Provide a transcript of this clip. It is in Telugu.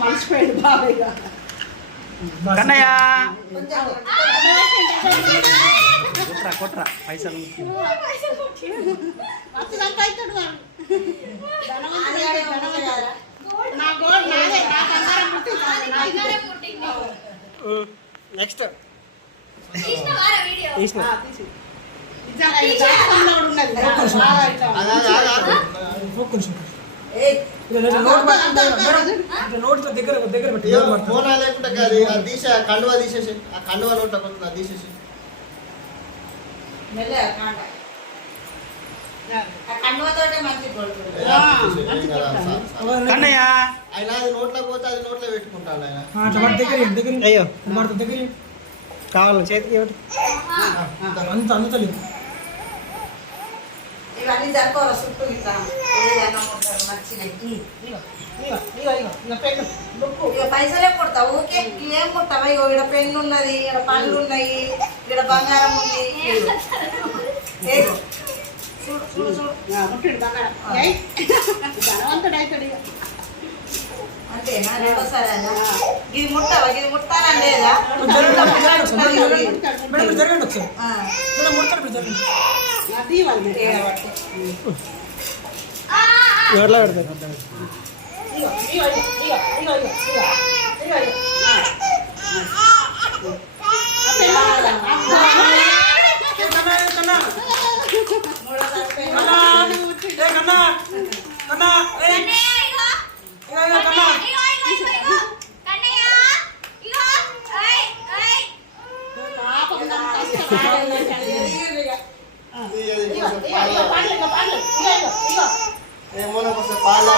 మర్చిపోయాడు బాబాయ్ కన్నయ్య కొట్రా కొట్రా పైసలు నెక్స్ట్ ఫోన్ లేకుండా తీసే కండువా తీసేసి ఆ కండువా నోట్లో కొంత తీసేసి కన్నయ్య ఆయన అది నోట్లో పోతే అది నోట్లో పెట్టుకుంటాడు ఆయన. అయ్యో కావాలి చేతికి అంత అందుతలేదు. ఇవన్నీ జరుపుకోవాలి చుట్టూ ఇట్లా పైసలే కొడతావు ఓకే ఏం కొడతావా ఇగో ఇక్కడ పెన్ను ఉన్నది ఇక్కడ పళ్ళు ఉన్నాయి ఇక్కడ బంగారం ఉంది చూడు చూడు చూడు ధనవంతుడు అవుతాడు అంతేనా రెండోసారి ఇది ముట్టవా ఇది ముట్టాలని లేదా ఎవరిలో పెడతారు ఏమో పాల